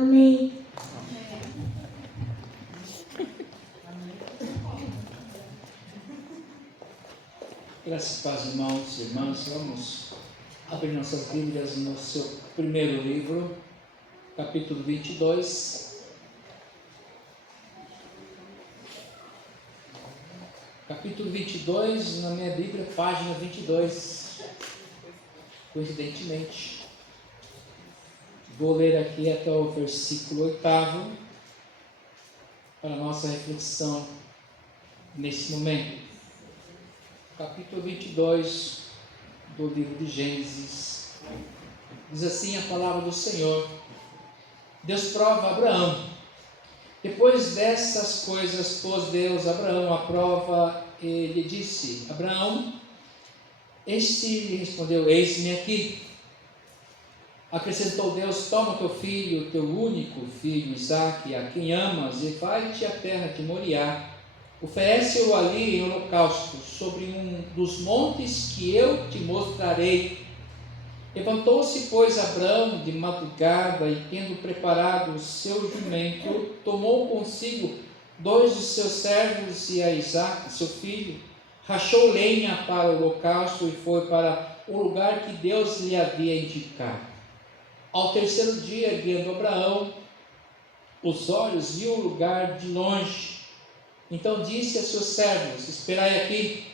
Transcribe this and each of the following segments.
Amém. Graças a Deus, irmãos e irmãs, vamos abrir nossas Bíblias no seu primeiro livro, capítulo 22. Capítulo 22, na minha Bíblia, página 22, coincidentemente. Vou ler aqui até o versículo 8º, para a nossa reflexão nesse momento. Capítulo 22 do livro de Gênesis. Diz assim a palavra do Senhor: Deus prova Abraão. Depois dessas coisas pôs Deus Abraão à prova e lhe disse: Abraão. Este lhe respondeu: Eis-me aqui. Acrescentou Deus: Toma teu filho, teu único filho Isaque, a quem amas, e vai-te à terra de Moriá. Oferece-o ali em holocausto, sobre um dos montes que eu te mostrarei. Levantou-se, pois, Abraão de madrugada, e tendo preparado o seu jumento, tomou consigo 2 de seus servos e a Isaque, seu filho, rachou lenha para o holocausto e foi para o lugar que Deus lhe havia indicado. Ao terceiro dia, erguendo Abraão os olhos, viu o lugar de longe. Então disse a seus servos: Esperai aqui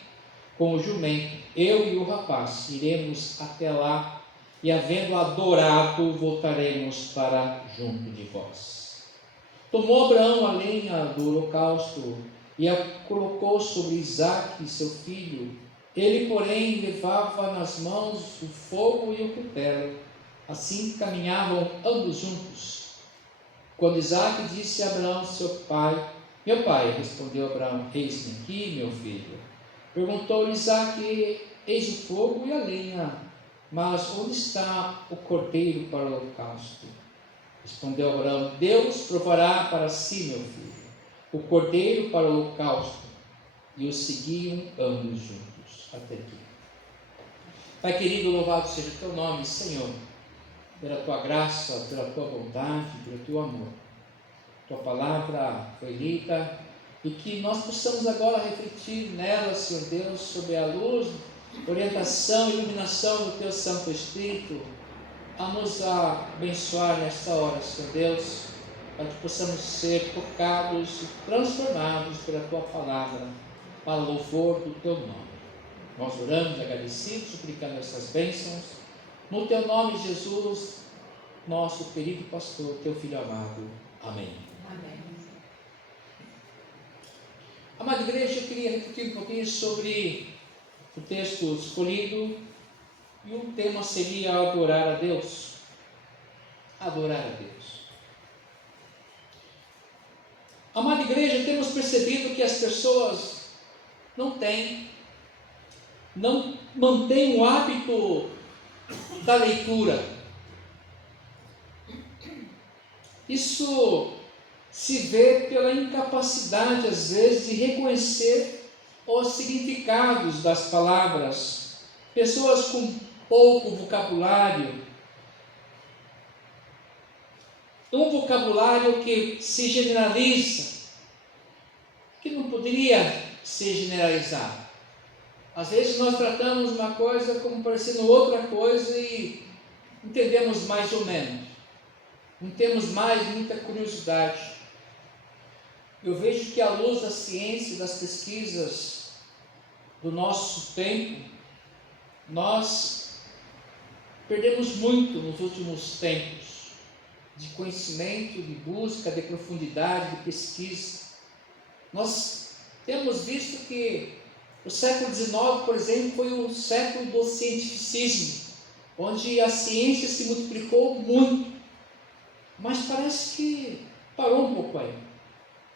com o jumento, eu e o rapaz iremos até lá, e havendo adorado, voltaremos para junto de vós. Tomou Abraão a lenha do holocausto e a colocou sobre Isaque, seu filho. Ele, porém, levava nas mãos o fogo e o cutelo. Assim caminhavam ambos juntos. Quando Isaque disse a Abraão, seu pai: Meu pai, respondeu Abraão: Eis-me aqui, meu filho. Perguntou-lhe Isaque: Eis o fogo e a lenha, mas onde está o cordeiro para o holocausto? Respondeu Abraão: Deus provará para si, meu filho, o cordeiro para o holocausto. E os seguiam ambos juntos. Até aqui. Pai querido, louvado seja o teu nome, Senhor, pela tua graça, pela tua bondade, pelo teu amor. Tua palavra foi lida e que nós possamos agora refletir nela, Senhor Deus, sobre a luz, orientação e iluminação do teu Santo Espírito, a nos abençoar nesta hora, Senhor Deus, para que possamos ser tocados e transformados pela tua palavra, para o louvor do teu nome. Nós oramos agradecidos, suplicando essas bênçãos, no teu nome, Jesus, nosso querido pastor, teu filho amado. Amém. Amém. Amada igreja, eu queria refletir um pouquinho sobre o texto escolhido, e o tema seria adorar a Deus. Adorar a Deus. Amada igreja, temos percebido que as pessoas não mantêm o hábito da leitura. Isso se vê pela incapacidade, às vezes, de reconhecer os significados das palavras. Pessoas com pouco vocabulário, um vocabulário que se generaliza, que não poderia ser generalizado. Às vezes nós tratamos uma coisa como parecendo outra coisa e entendemos mais ou menos. Não temos mais muita curiosidade. Eu vejo que à luz da ciência e das pesquisas do nosso tempo, nós perdemos muito nos últimos tempos de conhecimento, de busca, de profundidade, de pesquisa. Nós temos visto que o século XIX, por exemplo, foi o século do cientificismo, onde a ciência se multiplicou muito, mas parece que parou um pouco aí.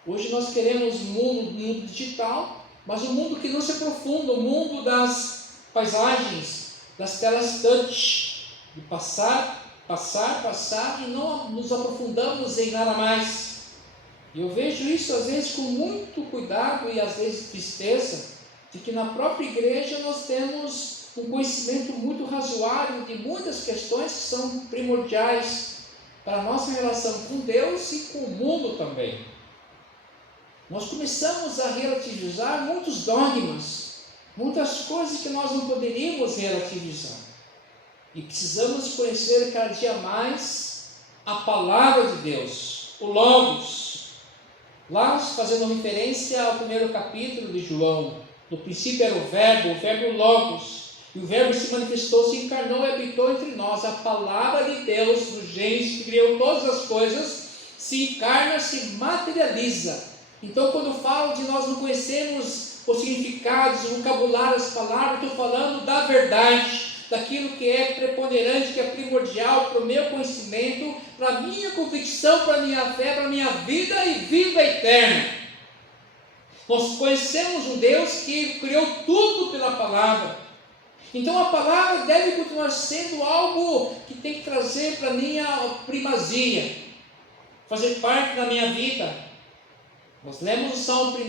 Hoje nós queremos um mundo digital, mas um mundo que não se aprofunda, o mundo das paisagens, das telas touch, de passar e não nos aprofundamos em nada mais. E eu vejo isso às vezes com muito cuidado e às vezes tristeza, de que na própria igreja nós temos um conhecimento muito razoável de muitas questões que são primordiais, para a nossa relação com Deus e com o mundo também. Nós começamos a relativizar muitos dogmas, muitas coisas que nós não poderíamos relativizar. E precisamos conhecer cada dia mais a palavra de Deus, o Logos. Lá, fazendo referência ao primeiro capítulo de João, no princípio era o verbo Logos. E o verbo se manifestou, se encarnou e habitou entre nós. A palavra de Deus, do Gênesis, que criou todas as coisas, se encarna, se materializa. Então, quando eu falo de nós não conhecermos os significados, o vocabulário, as palavras, estou falando da verdade, daquilo que é preponderante, que é primordial para o meu conhecimento, para a minha convicção, para a minha fé, para a minha vida e vida eterna. Nós conhecemos um Deus que criou tudo pela palavra. Então a palavra deve continuar sendo algo que tem que trazer para mim a primazia, fazer parte da minha vida. Nós lemos o Salmo 1,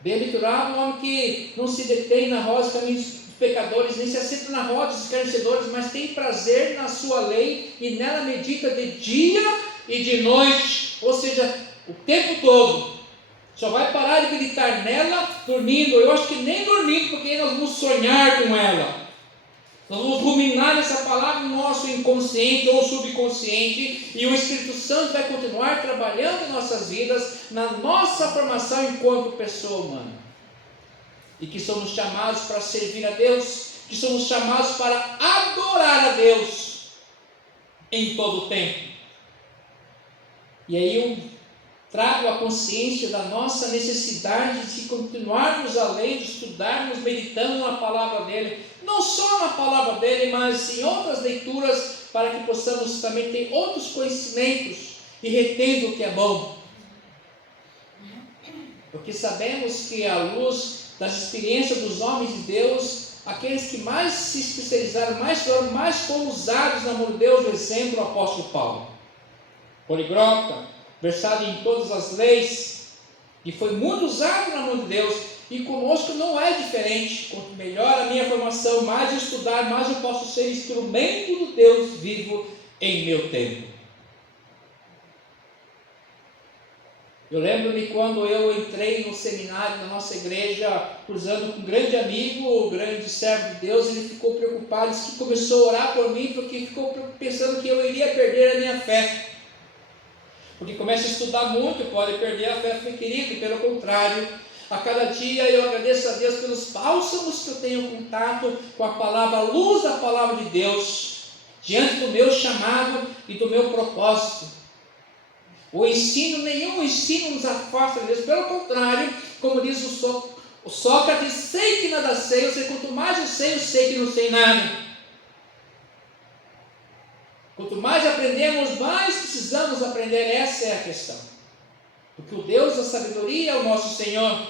bem-aventurado o homem que não se detém na roda dos caminhos dos pecadores, nem se assenta na roda dos escarnecedores, mas tem prazer na sua lei e nela medita de dia e de noite, ou seja, o tempo todo. Só vai parar de meditar nela dormindo. Eu acho que nem dormindo, porque nós vamos sonhar com ela. Nós vamos ruminar essa palavra no nosso inconsciente ou subconsciente, e o Espírito Santo vai continuar trabalhando em nossas vidas, na nossa formação enquanto pessoa humana. E que somos chamados para servir a Deus, que somos chamados para adorar a Deus em todo o tempo. E aí eu trago a consciência da nossa necessidade de continuarmos a lei, de estudarmos, meditando na palavra dele, não só na palavra dele, mas em outras leituras, para que possamos também ter outros conhecimentos e retendo o que é bom. Porque sabemos que à luz das experiências dos homens de Deus, aqueles que mais se especializaram, mais foram usados na mão de Deus, o exemplo, o apóstolo Paulo, poliglota, versado em todas as leis, e foi muito usado na mão de Deus, e conosco não é diferente. Quanto melhor a minha formação, mais eu estudar, mais eu posso ser instrumento do Deus vivo em meu tempo. Eu lembro-me quando eu entrei no seminário da nossa igreja, cruzando com um grande amigo, um grande servo de Deus, ele ficou preocupado, disse que começou a orar por mim, porque ficou pensando que eu iria perder a minha fé. Porque começa a estudar muito, pode perder a fé, meu querido. Pelo contrário, a cada dia eu agradeço a Deus pelos bálsamos que eu tenho contato com a palavra, a luz da palavra de Deus, diante do meu chamado e do meu propósito. O ensino, nenhum ensino nos afasta de Deus, pelo contrário, como diz o Sócrates, sei que nada sei, ou seja, quanto mais eu sei que não sei nada. Quanto mais aprendemos, mais precisamos aprender. Essa é a questão. Porque o Deus da sabedoria é o nosso Senhor.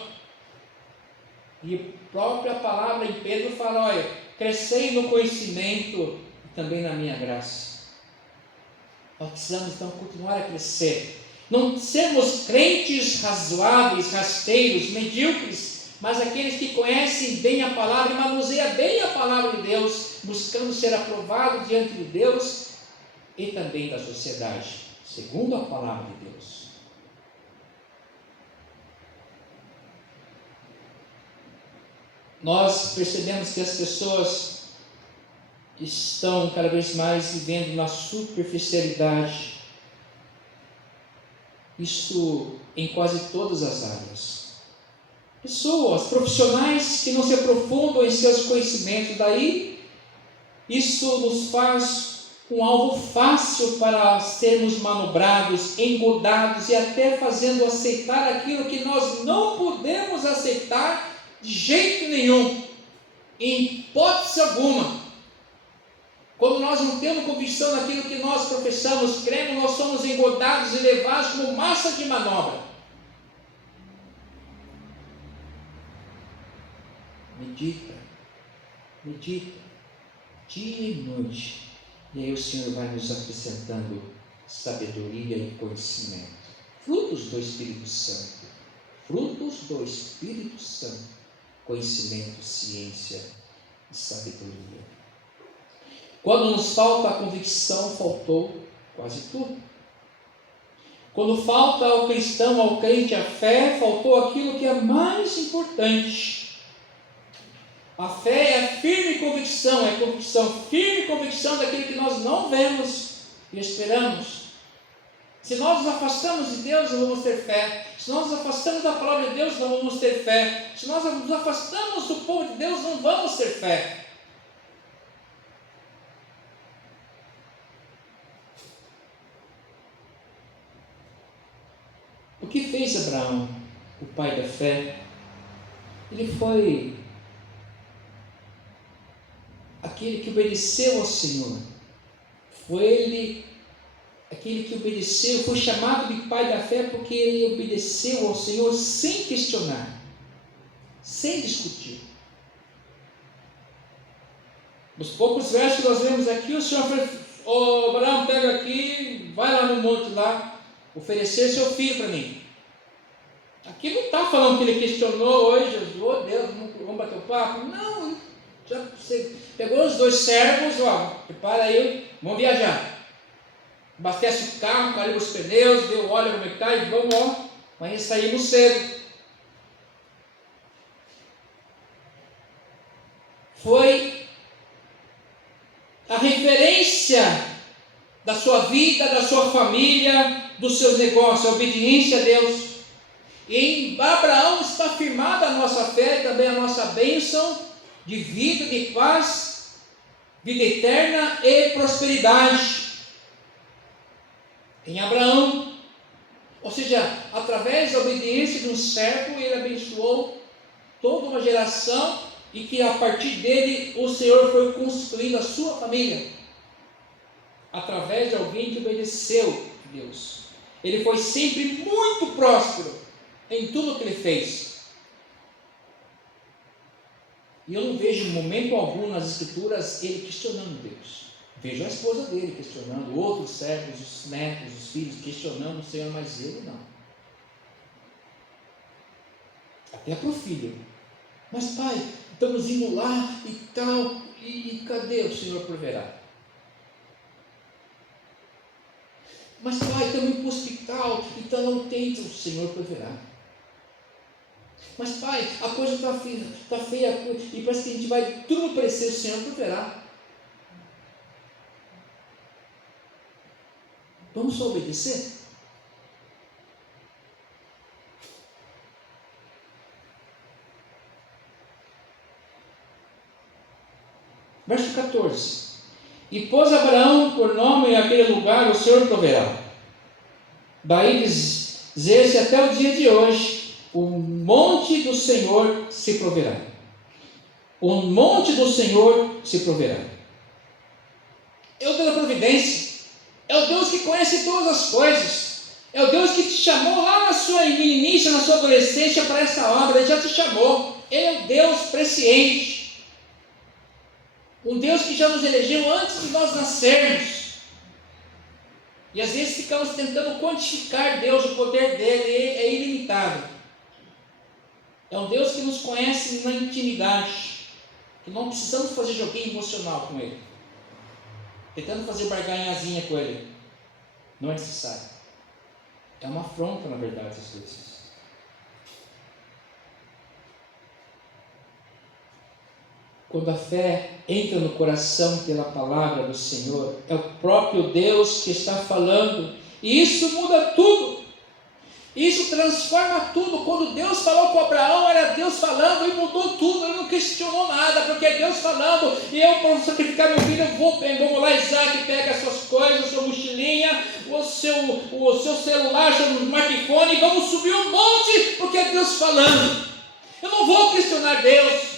E a própria palavra em Pedro fala, olha, crescei no conhecimento e também na minha graça. Nós precisamos então continuar a crescer. Não sermos crentes razoáveis, rasteiros, medíocres, mas aqueles que conhecem bem a palavra e manuseiam bem a palavra de Deus, buscando ser aprovado diante de Deus e também da sociedade, segundo a palavra de Deus. Nós percebemos que as pessoas estão cada vez mais vivendo na superficialidade, isso em quase todas as áreas. Pessoas, profissionais que não se aprofundam em seus conhecimentos, daí isso nos faz um alvo fácil para sermos manobrados, engordados e até fazendo aceitar aquilo que nós não podemos aceitar de jeito nenhum, em hipótese alguma. Quando nós não temos convicção naquilo que nós professamos, cremos, nós somos engordados e levados como massa de manobra. Medita, dia e noite. E aí o Senhor vai nos acrescentando sabedoria e conhecimento. Frutos do Espírito Santo. Conhecimento, ciência e sabedoria. Quando nos falta a convicção, faltou Quase tudo. Quando falta ao cristão, ao crente, a fé, faltou aquilo que é mais importante. A fé é a firme convicção, é a convicção, firme convicção daquilo que nós não vemos e esperamos. Se nós nos afastamos de Deus, não vamos ter fé. Se nós nos afastamos da palavra de Deus, não vamos ter fé. Se nós nos afastamos do povo de Deus, não vamos ter fé. O que fez Abraão, o pai da fé? Ele foi aquele que obedeceu ao Senhor. Foi ele, aquele que obedeceu, foi chamado de pai da fé porque ele obedeceu ao Senhor sem questionar, sem discutir. Nos poucos versos que nós vemos aqui, o Senhor falou: Abraão, pega aqui, vai lá no monte lá, oferecer seu filho para mim. Aqui não está falando que ele questionou hoje, Jesus, Deus, vamos bater o papo. Não, já você pegou os 2 servos, prepara aí, vamos viajar. Abastece o carro, calibra os pneus, deu óleo no mecânico e vamos, amanhã saímos cedo. Foi a referência da sua vida, da sua família, dos seus negócios, a obediência a Deus. E em Abraão está firmada a nossa fé e também a nossa bênção de vida, de paz, vida eterna e prosperidade. Em Abraão, ou seja, através da obediência de um servo, ele abençoou toda uma geração e que a partir dele o Senhor foi construindo a sua família, através de alguém que obedeceu a Deus. Ele foi sempre muito próspero em tudo que ele fez. E eu não vejo em momento algum nas Escrituras ele questionando Deus. Vejo a esposa dele questionando, outros servos, os netos, os filhos questionando o Senhor, mas ele não. Até para o filho: mas pai, estamos indo lá e tal, e cadê o Senhor proverá? Mas pai, estamos indo para o hospital, então não tem, o Senhor proverá. Mas pai, a coisa está feia, e parece que a gente vai tudo parecer, o Senhor proverá. Vamos só obedecer? Verso 14: e pôs Abraão por nome aquele lugar: o Senhor proverá. Daí dizer-se até o dia de hoje: o monte do Senhor se proverá. O monte do Senhor se proverá. É o Deus da providência. É o Deus que conhece todas as coisas. É o Deus que te chamou lá na sua início, na sua adolescência, para essa obra. Ele já te chamou. Ele é o Deus presciente. Um Deus que já nos elegeu antes de nós nascermos. E às vezes ficamos tentando quantificar Deus, o poder dele é ilimitado. É um Deus que nos conhece na intimidade, que não precisamos fazer joguinho emocional com ele, tentando fazer barganhazinha com ele. Não é necessário. É uma afronta, na verdade, às vezes. Quando a fé entra no coração pela palavra do Senhor, é o próprio Deus que está falando, e isso muda tudo, isso transforma tudo. Quando Deus falou com Abraão, era Deus falando e mudou tudo, ele não questionou nada, porque é Deus falando. E eu, para sacrificar meu filho, vamos lá, Isaac, pega as suas coisas, a sua mochilinha, o seu celular, o seu smartphone, e vamos subir um monte, porque é Deus falando. Eu não vou questionar Deus,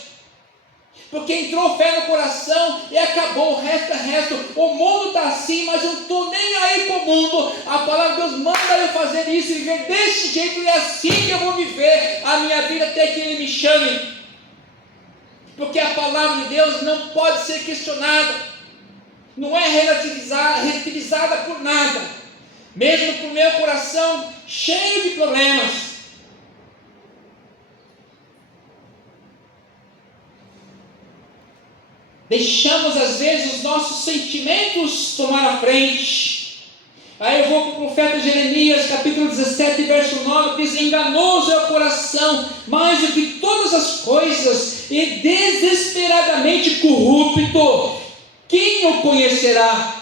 porque entrou fé no coração e acabou. O resto é resto. O mundo está assim, mas eu não estou nem aí com o mundo. A palavra de Deus manda eu fazer isso e viver desse jeito, e é assim que eu vou viver a minha vida até que Ele me chame. Porque a palavra de Deus não pode ser questionada, não é relativizada por nada, mesmo com o meu coração cheio de problemas. Deixamos às vezes os nossos sentimentos tomar a frente, profeta Jeremias, capítulo 17, verso 9, diz: enganoso é o coração, mais do que todas as coisas, e desesperadamente corrupto, quem o conhecerá?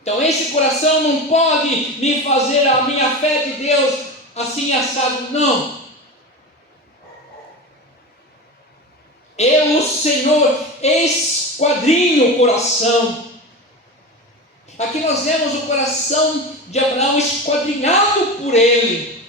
Então esse coração não pode me fazer a minha fé de Deus assim assado, não. Eu, o Senhor, esquadrinho o coração. Aqui nós vemos o coração de Abraão esquadrinhado por ele.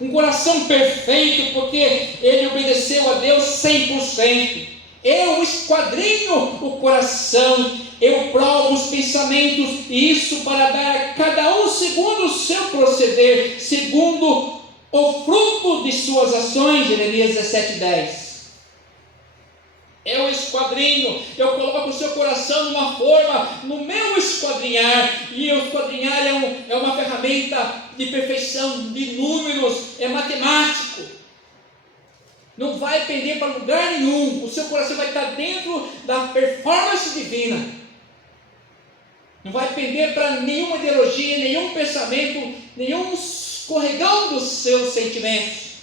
Um coração perfeito, porque ele obedeceu a Deus 100%. Eu esquadrinho o coração, eu provo os pensamentos, e isso para dar a cada um segundo o seu proceder, segundo o fruto de suas ações. Jeremias 17:10. Eu esquadrinho, eu coloco o seu coração numa forma, no meu esquadrinhar, e o esquadrinhar é uma ferramenta de perfeição, de números, é matemático, não vai pender para lugar nenhum, o seu coração vai estar dentro da performance divina, não vai pender para nenhuma ideologia, nenhum pensamento, nenhum escorregão dos seus sentimentos.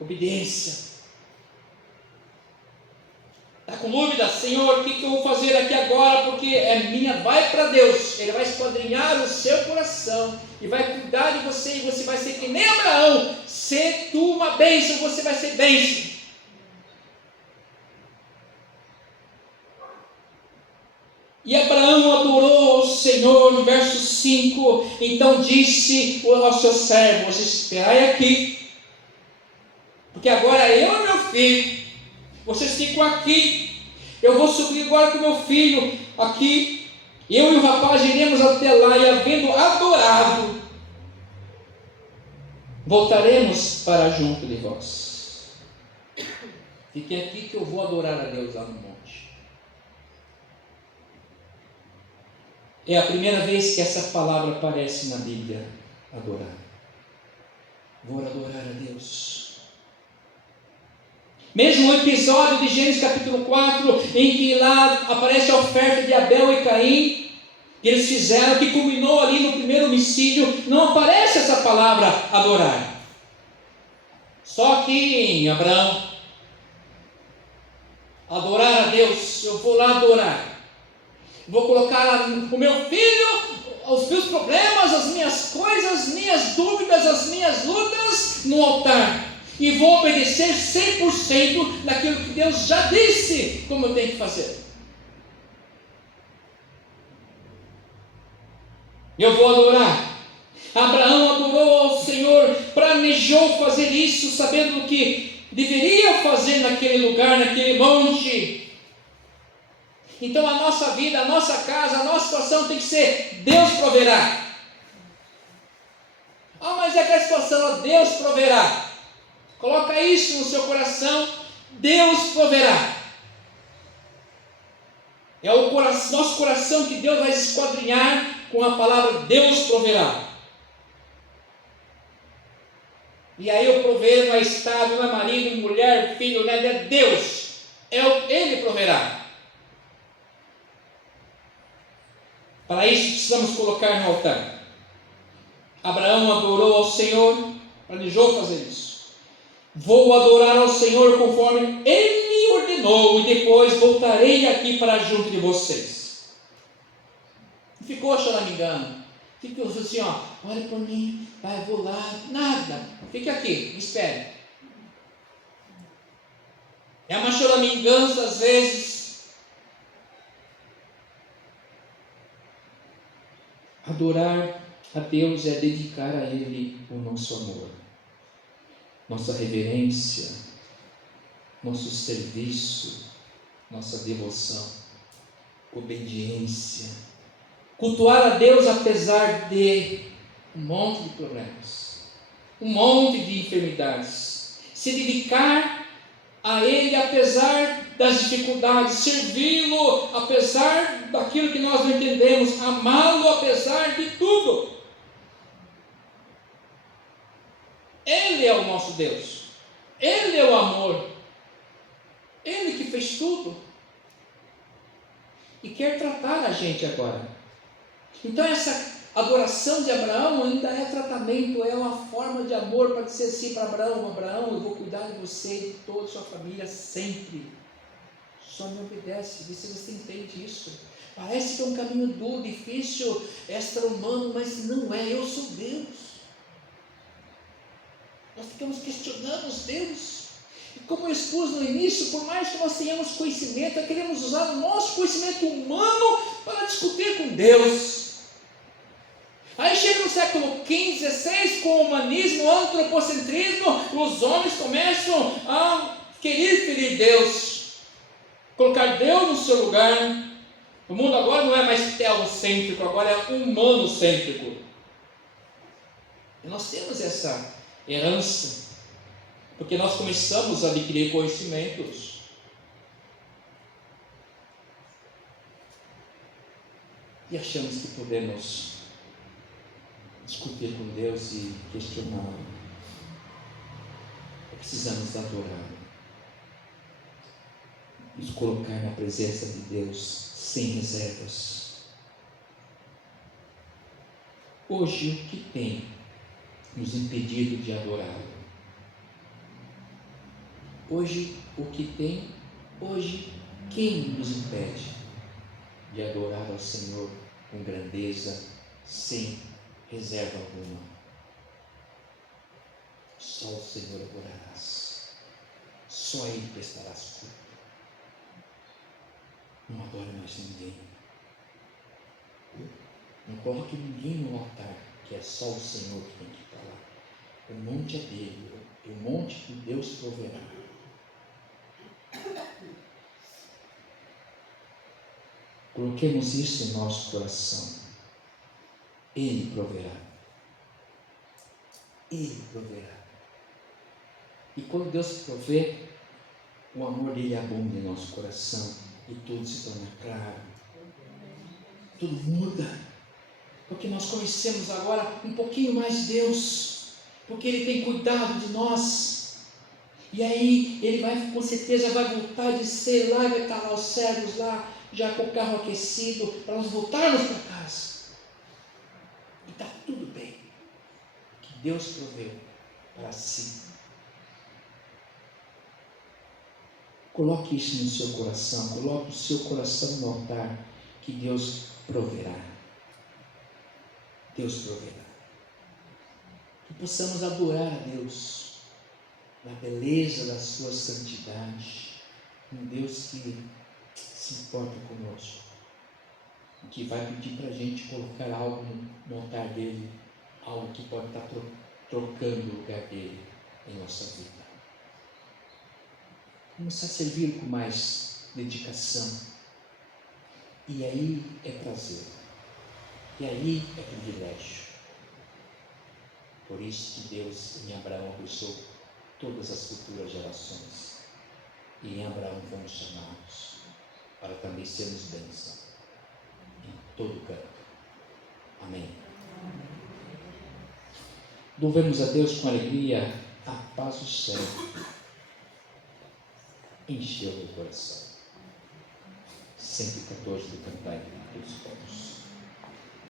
Obediência. Está com dúvida? Senhor, o que eu vou fazer aqui agora? Porque é minha. Vai para Deus. Ele vai esquadrinhar o seu coração e vai cuidar de você, e você vai ser que nem Abraão. Se tu uma bênção, você vai ser bênção. E Abraão adorou ao Senhor, verso 5. Então disse aos seus servos: esperai aqui, porque agora eu e meu filho, vocês ficam aqui, eu vou subir agora com meu filho aqui, eu e o rapaz iremos até lá, e havendo adorado, voltaremos para junto de vós. Fiquem aqui que eu vou adorar a Deus lá no monte. É a primeira vez que essa palavra aparece na Bíblia, adorar. Vou adorar a Deus. Mesmo o episódio de Gênesis capítulo 4, em que lá aparece a oferta de Abel e Caim, que eles fizeram, que culminou ali no primeiro homicídio, não aparece essa palavra adorar. Só que em Abraão, adorar a Deus, eu vou lá adorar, vou colocar o meu filho, os meus problemas, as minhas coisas, as minhas dúvidas, as minhas lutas no altar, e vou obedecer 100% daquilo que Deus já disse como eu tenho que fazer. Eu vou adorar. Abraão adorou ao Senhor, planejou fazer isso, sabendo o que deveria fazer naquele lugar, naquele monte. Então a nossa vida, a nossa casa, a nossa situação tem que ser: Deus proverá. Ah, mas é que a situação, Deus proverá. Coloca isso no seu coração: Deus proverá. É o nosso coração que Deus vai esquadrinhar com a palavra Deus proverá. E aí o prover não é estado, não é marido, mulher, filho, né? É Deus. Ele proverá. Para isso precisamos colocar no altar. Abraão adorou ao Senhor, planejou fazer isso. Vou adorar ao Senhor conforme Ele me ordenou, e depois voltarei aqui para junto de vocês. Não ficou choramingando, ficou assim, olha por mim, vai, vou lá, nada, fique aqui, espere. É uma choramingança às vezes. Adorar a Deus é dedicar a Ele o nosso amor, nossa reverência, nosso serviço, nossa devoção, obediência. Cultuar a Deus apesar de um monte de problemas, um monte de enfermidades. Se dedicar a Ele apesar das dificuldades, servi-lo apesar daquilo que nós não entendemos, amá-lo apesar de tudo. Ele é o nosso Deus, Ele é o amor, Ele que fez tudo. e quer tratar a gente agora. Então essa adoração de Abraão ainda é tratamento, é uma forma de amor para dizer assim para Abraão: Abraão, eu vou cuidar de você e de toda a sua família sempre. Só me obedece. Vê se você entende isso. Parece que é um caminho duro, difícil, extra-humano, mas não é. Eu sou Deus. Nós ficamos questionando Deus. E como eu expus no início, por mais que nós tenhamos conhecimento, nós queremos usar o nosso conhecimento humano para discutir com Deus. Aí chega no século XV, XVI, com o humanismo, o antropocentrismo, os homens começam a querer ferir Deus, colocar Deus no seu lugar. O mundo agora não é mais teocêntrico, agora é humanocêntrico. E nós temos essa herança, porque nós começamos a adquirir conhecimentos. E achamos que podemos discutir com Deus e questioná-lo. Precisamos adorá-lo, nos colocar na presença de Deus sem reservas. Hoje, o que tem nos impedido de adorá-lo? Hoje, quem nos impede de adorar ao Senhor com grandeza, sem reserva alguma? Só o Senhor adorarás, só Ele prestarás culto. Não adore mais ninguém, não coloque ninguém no altar, que é só o Senhor que tem que estar lá. O monte é dele, o monte que Deus proverá. Coloquemos isso em nosso coração. Ele proverá. Ele proverá. E quando Deus provê, o amor dele abunda em nosso coração e tudo se torna claro. Tudo muda. Porque nós conhecemos agora um pouquinho mais de Deus. Porque Ele tem cuidado de nós. E aí Ele vai, com certeza, vai voltar de ser lá, vai estar lá os servos lá, já com o carro aquecido, para nós voltarmos para casa. E está tudo bem. Que Deus proveu para si. Coloque isso no seu coração, coloque o seu coração no altar, que Deus proverá. Deus proverá. Que possamos adorar a Deus na beleza da sua santidade, um Deus que se importa conosco, que vai pedir para a gente colocar algo no altar dele, algo que pode estar trocando o lugar dele em nossa vida. Começar a servir com mais dedicação. E aí é prazer. E aí é privilégio. Por isso que Deus em Abraão abençoou todas as futuras gerações. E em Abraão fomos chamados para também sermos bênção em todo canto. Amém. Louvemos a Deus com alegria, a paz do céu encheu o coração. 114 do cantar dos povos.